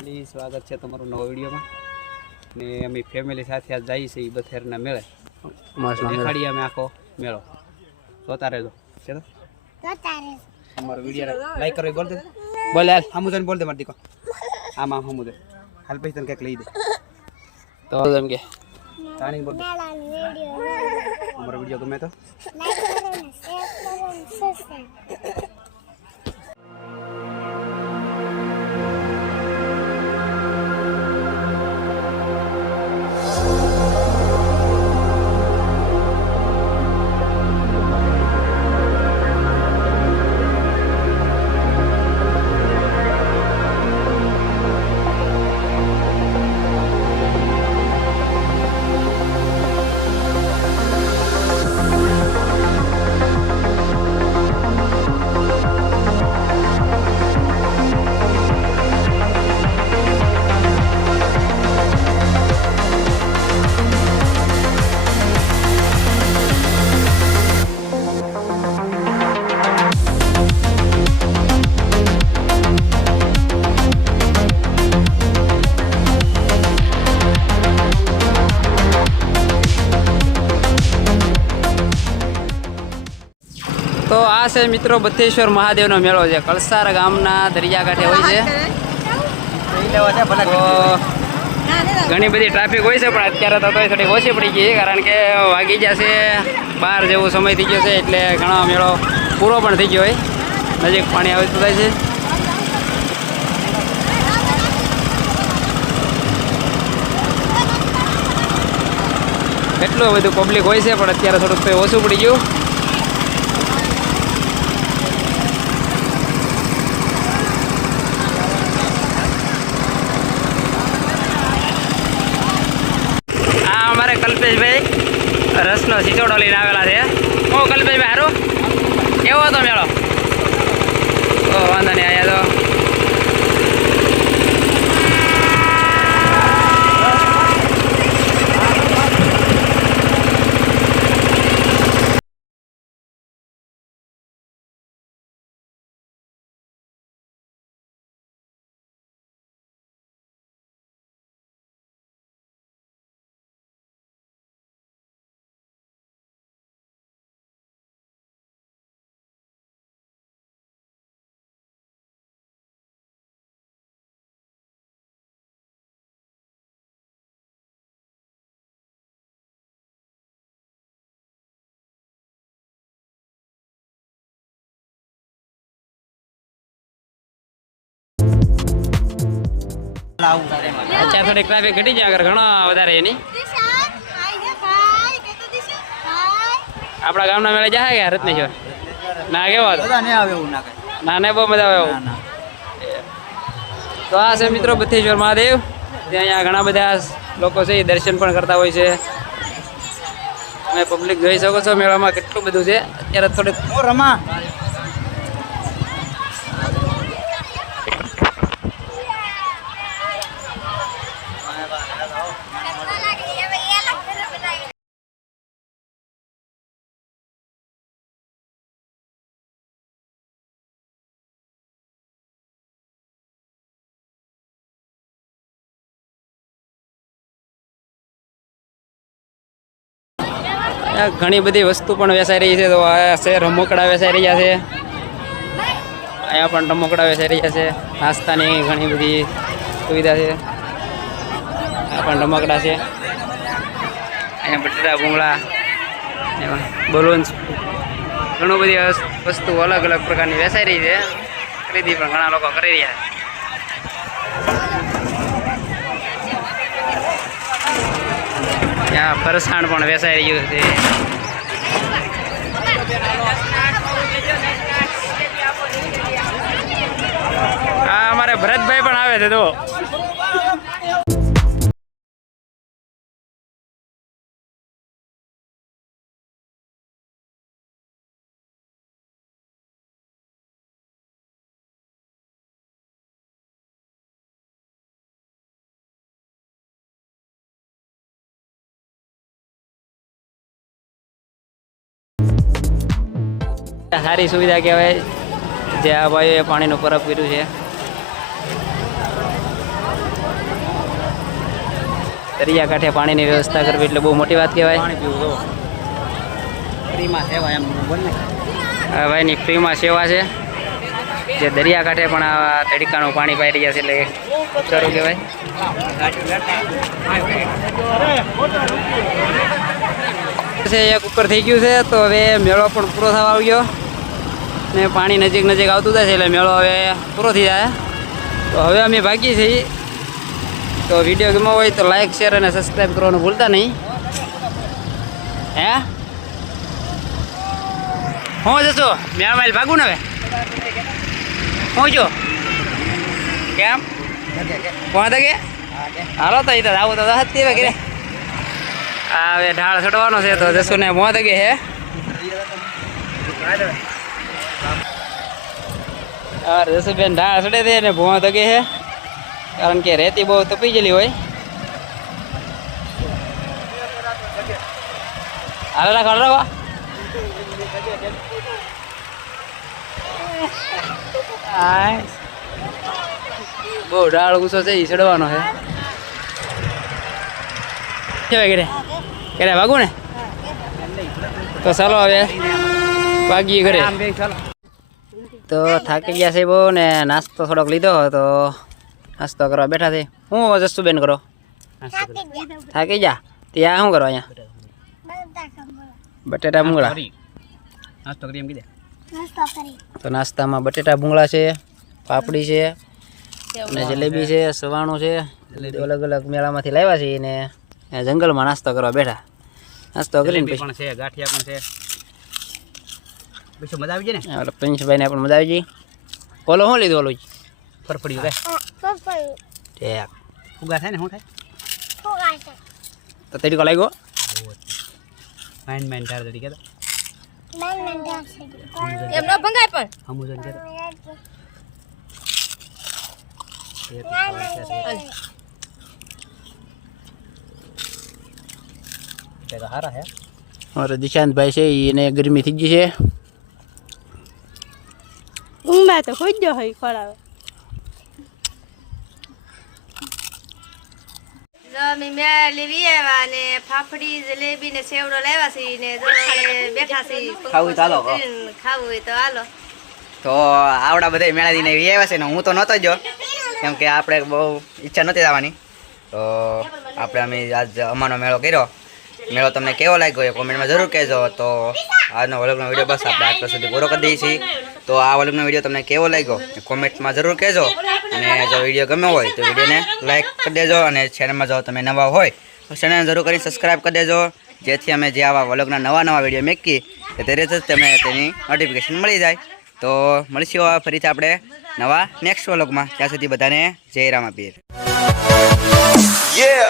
Family સ્વાગત છે તમારું નવો વિડીયોમાં. ને અમે ફેમિલી સાથે આજ જઈએ છીએ બથેરના મેળે. દેખાડીએ અમે આખો મેળો. જોતા રહેજો. છે તો? અમારો વીડિયો લાઈક કરો બોલ દે. બોલ હાલ હમુ તને બોલ દે મારી દીકો. આમ આમ હમુ દે. હાલ પછી તને કંઈક લઈ દે. તો એમ કે તાણી બોલ અમારો વીડિયો ગમે તો. તો આ છે મિત્રો બથેશ્વર મહાદેવનો મેળો છે. કલસાર ગામના દરિયાકાંઠે હોય છે. તો ઘણી બધી ટ્રાફિક હોય છે, પણ અત્યારે તો તોય થોડીક ઓછી પડી ગઈ કારણ કે વાગી જશે બાર જેવો સમય થઈ ગયો છે, એટલે ઘણો મેળો પૂરો પણ થઈ ગયો હોય. નજીક પાણી આવતું થાય છે. એટલું બધું પબ્લિક હોય છે, પણ અત્યારે થોડુંક તો ઓછું પડી ગયું આ અમારે કલ્પેશભાઈ રસનો સિસોડો લઈને આવેલા છે. હું કલ્પેશભાઈ સારું કેવો હતો મેળો? ઓ વાંધો નહીં અચ્છા થોડીક ટ્રાફિક ઘટી જાય આગળ ઘણો વધારે એની. આપણા ગામના મેળે જાય કે રત્નેશ્વર? ના કેવો ના ને બહુ મજા આવે એવું. તો આ છે મિત્રો બથેશ્વર મહાદેવ. ત્યાં અહીંયા ઘણા બધા લોકો છે એ દર્શન પણ કરતા હોય છે. તમે પબ્લિક જોઈ શકો છો મેળામાં કેટલું બધું છે. અત્યારે થોડીક રમા. ઘણી બધી વસ્તુ પણ વેચાઈ રહી છે. તો આ છે રમકડા વેચાઈ રહ્યા છે. અહીંયા પણ રમકડા વેચાઈ રહ્યા છે. નાસ્તાની ઘણી બધી સુવિધા છે. આ પણ રમકડા છે. અહીંયા બટેટા, ભૂંગળા બલૂન્સ ઘણું બધી વસ- વસ્તુ અલગ અલગ પ્રકારની વેચાઈ રહી છે. ખરીદી પણ ઘણા લોકો કરી રહ્યા છે. ફરસાણ પણ વેચાઈ રહ્યું છે. આ અમારે ભરતભાઈ પણ આવે છે તો સારી સુવિધા કહેવાય જે આ ભાઈઓએ પાણીનું પરબ કર્યું છે. દરિયાકાંઠે પાણીની વ્યવસ્થા કરવી એટલે બહુ મોટી વાત કહેવાય. આ ભાઈની ફ્રીમાં સેવા છે. જે દરિયાકાંઠે પણ આ તડકાનું પાણી પાઈ રહ્યા છે એટલે સારું કહેવાય. એક ઉપર થઈ ગયું છે તો હવે મેળો પણ પૂરો થવા આવ્યો. ને પાણી નજીક નજીક આવતું જાય છે એટલે મેળો હવે પૂરો થઈ જાય. તો હવે અમે ભાગીએ છીએ. તો વીડિયો ગમો હોય તો લાઇક શેર અને સબસ્ક્રાઈબ કરવાનું ભૂલતા નહીં. હે? હું જશો? મેળા માઇલ ભાગું ને હવે? હું જો કેમ? કોણ કે. હાલો તો એ તો આવું તો હતી હવે આ હવે ઢાળ ચડવાનો છે તો જશું ને મોં તગે હે, જસુબેન ઢાળ ચડે છે ને ભોં તગે હે. કારણ કે રેતી બહુ તપી ગયેલી હોય. હાલો રાખો રાખો બહુ ડાળ ગુસ્સો છે એ ચડવાનો છે. કેવાય ઘરે? ઘરે ભાગું ને? તો ચાલો હવે ભાગીએ ઘરે. તો થાકી ગયા છે બહુ ને નાસ્તો થોડોક લીધો તો નાસ્તો કરવા બેઠા છે. હું જસ્તુબેન કરો? થાકી જા ત્યાં શું કરો અહીંયા? બટેટા ભૂંગળા. નાસ્તો કરી એમ કીધે તો નાસ્તામાં બટેટા ભૂંગળા છે, પાપડી છે, અને જલેબી છે, સવાણું છે. અલગ અલગ મેળામાંથી લાવ્યા છે ને જંગલમાં નાસ્તો કરવા બેઠા. નાસ્તો કરીને પણ છે ગાંઠિયા પણ છે. પછી મજા આવી જાય ને? ઓલા પ્રિન્સભાઈને પણ મજા આવી જાય ઓલો શું લીધું ઓલું? ફરફડિયું થાય ઠેક. ફુગા થાય ને શું થાય? તો તરીકો લાગ્યો? માઇન્ડ માઇન્ડ ધાર તરીકે તો. એમનો ભંગાય પણ? હમુજન કે તો હારા હે અમારા દિશાંતભાઈ છે એને ગરમી થઈ ગઈ છે ઊંઘમાં તો ખુદ ગયો હોય ખોરાવે મેળા લેવી આવ્યા ને ફાફડી જલેબી ને સેવડો લાવ્યા છે ને જો બેઠા છે ખાવું ચાલો. ખાવું હોય તો હાલો તો આવડા બધા મેળા દિને એવી આવ્યા છે ને હું તો નહોતો જ કેમ કે આપણે બહુ ઈચ્છા નહોતી જવાની તો આપણે અમે આજ અમારો મેળો કર્યો મેળો તમને કેવો લાગ્યો એ કોમેન્ટમાં જરૂર કહેજો. તો આજનો વલોગનો વીડિયો બસ આપણે આટલા સુધી પૂરો કરી દઈએ છીએ તો આ વલોગનો વીડિયો તમને કેવો લાગ્યો એ કોમેન્ટમાં જરૂર કહેજો. અને જો વીડિયો ગમ્યો હોય તો વિડીયોને લાઇક કરી દેજો અને ચેનલમાં જો તમે નવા હોય તો ચેનલને જરૂર કરી સબસ્ક્રાઈબ કરી દેજો. જેથી અમે જે આવા વલોગના નવા નવા વીડિયો મેકીએ તે રીતે જ તમને તેની નોટિફિકેશન મળી જાય. તો મળીશું ફરીથી આપણે નવા નેક્સ્ટ વ્લોગમાં. ત્યાં સુધી બધાને જય રામાપીર. Yeah.